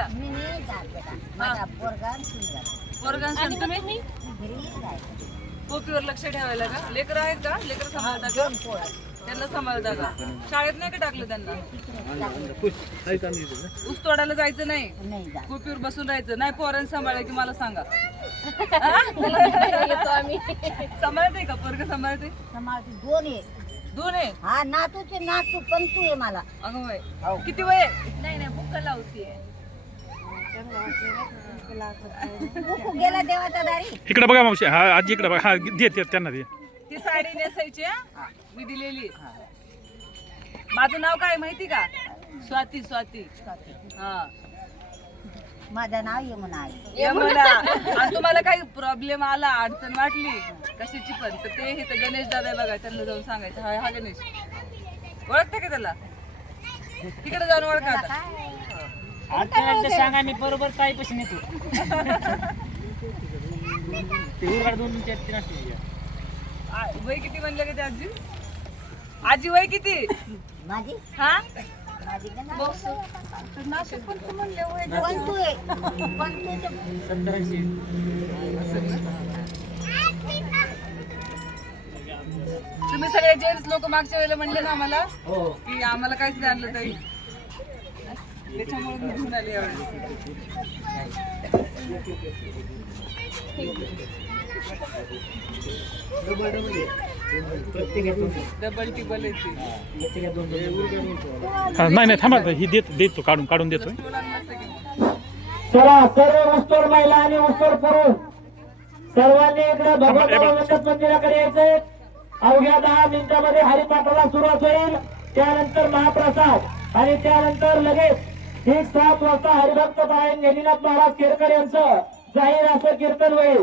आणायला? मी नाही जात बेटा. माझा पोरगा आणि सून जाते. पोरगा आणि तुम्ही घरी जायचं. पोकीवर लक्ष ठेवायला का? लेकर आहेत का? लेकर सांभाळता का? दोन पोरं. त्यांना सांभाळता का? शाळेत नाही का टाकलं त्यांना? ऊस तोडायला जायचं नाही, नाही जात. कोपीवर बसून राहायचं नाही. पोरांना सांभाळाय की मला सांगा. सांभाळते का? पोरग सांभाळते? समाजची दोन आहे. दोन आहे. हा नातूचे नातू पण तू आहे मला. अगं वय किती वय आहे? नाही नाही बुक्का लावतीये. बुकू गेला देवाच्या दारी. इकडे बघा मावशी, हा आजी इकडे बघा, हा दे त्यांना दे. ती साडी नेसायची हा? मी दिलेली. माझं नाव काय माहिती का? स्वाती. स्वाती. हा माझं नाव यमुना आहे. यमुना. आणि तुम्हाला काही प्रॉब्लेम आला, अडचण वाटली कशाची पण, तर ते हे तर गणेश दादा बघा, त्यांना जाऊन सांगायचं हा हा गणेश. ओळखते का त्याला? तिकडे जाऊन ओळखा आता. सांगा मी बरोबर काही पैसे नेतो. वय किती म्हणलं का ते आजी? आजी वय किती? माझी हा माझी का नाव? तर नाशिक पण तू म्हणले वय पण तू आहे. पण तू तुम्ही सगळे जेंट्स लोक मागच्या वेळेला म्हणले ना आम्हाला की आम्हाला काहीच नाही आणलं ताई, त्याच्यामुळे मी घेऊन आले यावेळेस. डबल टिबल येते. नाही नाही थांबा, ही देतो काढून देतो. चला सर्व ऊसतोड महिला आणि ऊसतोड पुरुष सर्वांनी इकडे भगवंत मंदिराकडे यायचंय. अवघ्या 10 मिनिटांमध्ये हरिपाठाला सुरुवात होईल. त्यानंतर महाप्रसाद आणि त्यानंतर लगेच ठीक 7 वाजता हरिभक्त पारायण नेमिनाथ महाराज केरकर यांचं जाहीर असं कीर्तन होईल.